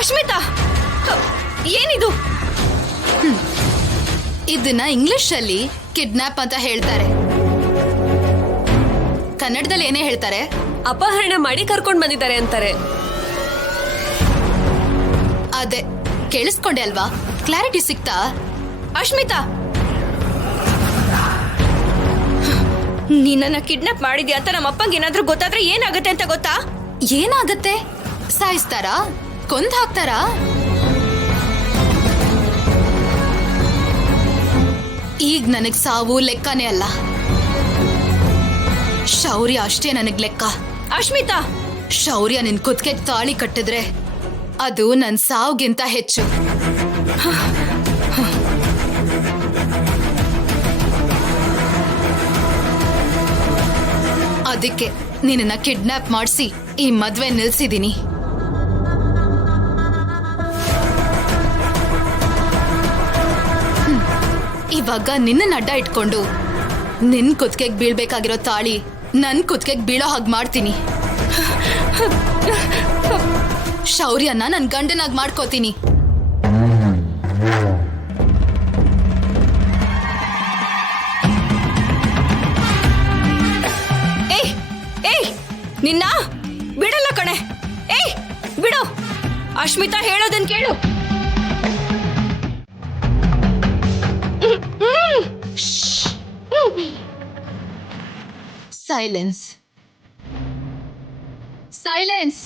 ಅಶ್ಮಿತಾ, ಏನಿದು? ಇದನ್ನ ಇಂಗ್ಲಿಷ್ ಅಲ್ಲಿ ಕಿಡ್ನಾಪ್ ಅಂತ ಹೇಳ್ತಾರೆ. ಕನ್ನಡದಲ್ಲಿ ಏನೇ ಹೇಳ್ತಾರೆ? ಅಪಹರಣ ಮಾಡಿ ಕರ್ಕೊಂಡ್ ಬಂದಿದ್ದಾರೆ ಅಂತಾರೆ. ಅದೇ ಕೇಳಿಸ್ಕೊಂಡೆ ಅಲ್ವಾ? ಕ್ಲಾರಿಟಿ ಸಿಕ್ತಾ? ಅಶ್ಮಿತಾ, ನೀನನ್ನ ಕಿಡ್ನಾಪ್ ಮಾಡಿದ್ಯಾ ಅಂತ ನಮ್ಮ ಅಪ್ಪಂಗೆ ಏನಾದ್ರೂ ಗೊತ್ತಾದ್ರೆ ಏನಾಗುತ್ತೆ ಅಂತ ಗೊತ್ತಾ? ಏನಾಗತ್ತೆ? ಸಾಯಿಸ್ತಾರಾ? ಕೊಂದ್ ಹಾಕ್ತಾರಾ? ಈಗ ನನಗ್ ಸಾವು ಲೆಕ್ಕನೇ ಅಲ್ಲ, ಶೌರ್ಯ ಅಷ್ಟೇ ನನಗ್ ಲೆಕ್ಕ. ಅಶ್ಮಿತಾ, ಶೌರ್ಯ ನಿನ್ ಕುತ್ತಿಗೆಗೆ ತಾಳಿ ಕಟ್ಟಿದ್ರೆ ಅದು ನನ್ ಸಾವ್ಗಿಂತ ಹೆಚ್ಚು. ಅದಕ್ಕೆ ನಿನ್ನ ಕಿಡ್ನಾಪ್ ಮಾಡಿಸಿ ಈ ಮದ್ವೆ ನಿಲ್ಸಿದೀನಿ. ಇವಾಗ ನಿನ್ನ ಅಡ್ಡ ಇಟ್ಕೊಂಡು ನಿನ್ ಕುತ್ತಿಗೆಗೆ ಬೀಳ್ಬೇಕಾಗಿರೋ ತಾಳಿ ನನ್ ಕುತ್ತಿಗೆಗೆ ಬೀಳೋ ಹಾಗೆ ಮಾಡ್ತೀನಿ. ಶೌರ್ಯನ ನನ್ ಗಂಡನಾಗ್ ಮಾಡ್ಕೋತೀನಿ. ನಿನ್ನ ಬಿಡಲ್ಲ ಕಣೆ. ಏಯ್ ಬಿಡು. ಅಶ್ಮಿತಾ ಹೇಳೋದನ್ ಕೇಳು. Silence, silence.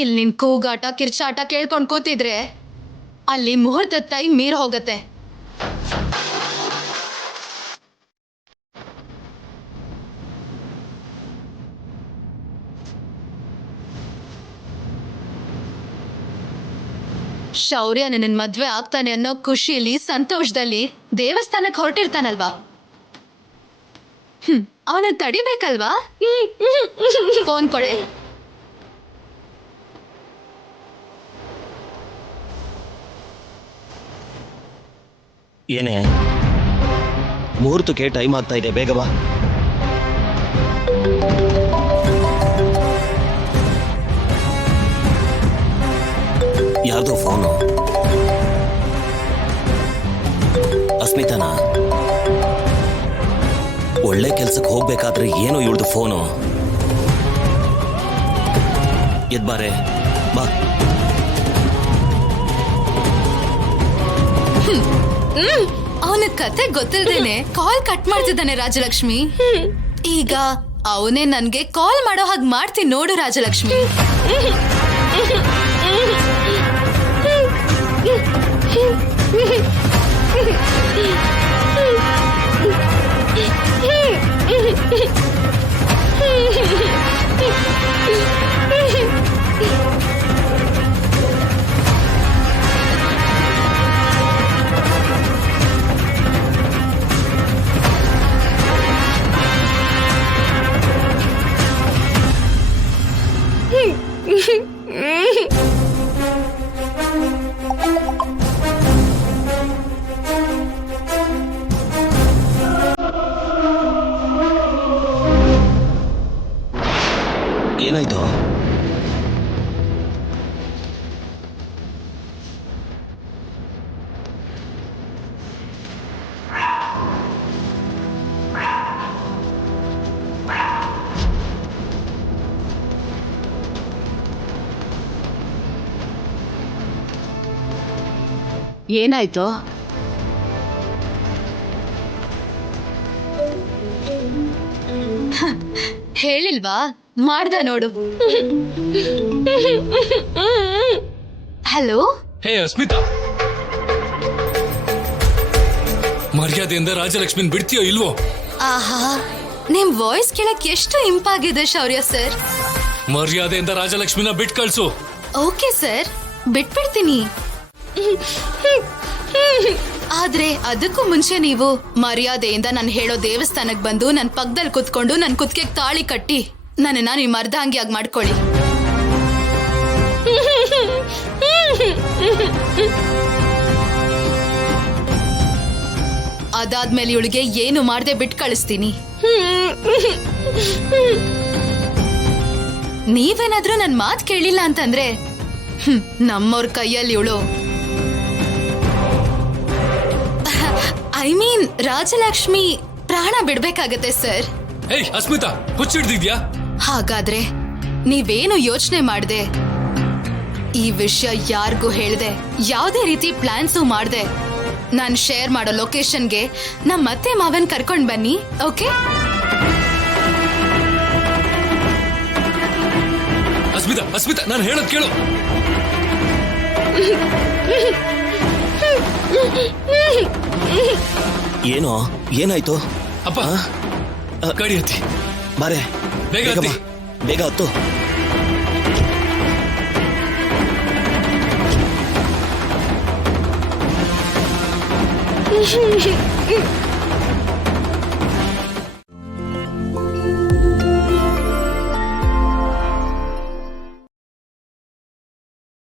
ಇಲ್ಲಿ ನಿನ್ ಕೂಗಾಟ ಕಿರ್ಚಾಟ ಕೇಳ್ಕೊಂಡ್ ಕೂತಿದ್ರೆ ಅಲ್ಲಿ ಮುಹೂರ್ತದ ಟೈಮ್ ಮೀರ್ ಹೋಗತ್ತೆ. ಶೌರ್ಯ ನನ್ನ ಮದ್ವೆ ಆಗ್ತಾನೆ ಅನ್ನೋ ಖುಷಿಯಲ್ಲಿ ಸಂತೋಷದಲ್ಲಿ ದೇವಸ್ಥಾನಕ್ಕೆ ಹೊರಟಿರ್ತಾನಲ್ವಾ, ಅವನ ತಡಿಬೇಕಲ್ವಾ? ಫೋನ್ ಕೊಡೆ. ಏನೇ ಮುಹೂರ್ತಕ್ಕೆ ಟೈಮ್ ಆಗ್ತಾ ಇದೆ, ಬೇಗ ಬಾ. ಯಾರ್ದೋ ಫೋನು? ಅಸ್ಮಿತಾನಾ? ಒಳ್ಳೆ ಕೆಲ್ಸಕ್ಕೆ ಹೋಗ್ಬೇಕಾದ್ರೆ ಏನೋ ಇವಳ್ದು ಫೋನು. ಎದ್ಬಾರೆ, ಬಾ. ಅವನ ಕತೆ ಗೊತ್ತಿಲ್ದೇನೆ ಕಾಲ್ ಕಟ್ ಮಾಡ್ತಿದ್ದಾನೆ ರಾಜಲಕ್ಷ್ಮಿ. ಈಗ ಅವನೇ ನನ್ಗೆ ಕಾಲ್ ಮಾಡೋ ಹಾಗೆ ಮಾಡ್ತೀನಿ ನೋಡು ರಾಜಲಕ್ಷ್ಮಿ. ಏನಾಯ್ತು? ಏನಾಯ್ತು? ಹೇಳಿಲ್ವಾ? ಮಾಡ್ದ ನೋಡು. ಹಲೋ. ಹೇ ಅಸ್ಮಿತಾ, ಮರ್ಯಾದೆಯಿಂದ ರಾಜಲಕ್ಷ್ಮಿನ್ ಬಿಡ್ತೀಯೋ ಇಲ್ವೋ? ಆಹಾ, ನಿಮ್ ವಾಯ್ಸ್ ಕೇಳಕ್ ಎಷ್ಟು ಇಂಪಾಗಿದೆ ಶೌರ್ಯ ಸರ್. ಮರ್ಯಾದೆಯಿಂದ ರಾಜಲಕ್ಷ್ಮಿನ ಬಿಟ್ ಕಳ್ಸು. ಓಕೆ ಸರ್, ಬಿಟ್ಬಿಡ್ತೀನಿ. ಆದ್ರೆ ಅದಕ್ಕೂ ಮುಂಚೆ ನೀವು ಮರ್ಯಾದೆಯಿಂದ ನಾನು ಹೇಳೋ ದೇವಸ್ಥಾನಕ್ ಬಂದು ನನ್ ಪಕ್ಕದಲ್ಲಿ ಕುತ್ಕೊಂಡು ನನ್ ಕುತ್ತಿಗೆ ತಾಳಿ ಕಟ್ಟಿ ನನ್ನನ್ನ ನೀವು ಅರ್ಧಾಂಗಿಯಾಗಿ ಮಾಡ್ಕೊಳ್ಳಿ. ಅದಾದ್ಮೇಲೆ ಇವಳಿಗೆ ಏನು ಮಾಡದೆ ಬಿಟ್ಟು ಕಳಿಸ್ತೀನಿ. ನೀವೇನಾದ್ರೂ ನನ್ ಮಾತ್ ಕೇಳಿಲ್ಲ ಅಂತಂದ್ರೆ ನಮ್ಮವ್ರ ಕೈಯಲ್ಲಿ ಇವಳು ಐ ಮೀನ್ ರಾಜಲಕ್ಷ್ಮಿ ಪ್ರಾಣ ಬಿಡ್ಬೇಕಾಗತ್ತೆ ಸರ್. ಏಯ್ ಅಸ್ಮಿತಾ, ಹುಚ್ಚಿಡ್ದಿದ್ಯಾ? ಹಾಗಾದ್ರೆ ನೀವೇನು ಯೋಚನೆ ಮಾಡ್ದೆ ಈ ವಿಷಯ ಯಾರಿಗೂ ಹೇಳ್ದೆ ಯಾವ್ದೇ ರೀತಿ ಪ್ಲಾನ್ಸು ಮಾಡ್ದೆ ನಾನ್ ಶೇರ್ ಮಾಡೋ ಲೊಕೇಶನ್ಗೆ ನಮ್ಮ ಅತ್ತೆ ಮಾವನ್ ಕರ್ಕೊಂಡ್ ಬನ್ನಿ. ಓಕೆ? ಅಸ್ಮಿತಾ ಅಸ್ಮಿತಾ, ನಾನು ಹೇಳೋದ್ ಕೇಳು. ಏನೋ ಏನಾಯ್ತು? ಅಪ್ಪ ಗಾಡಿ ಹತ್ತಿ. ಬಾರೆ ಬೇಗ ಹತ್ತಿ. ಬೇಗ ಹತ್ತು.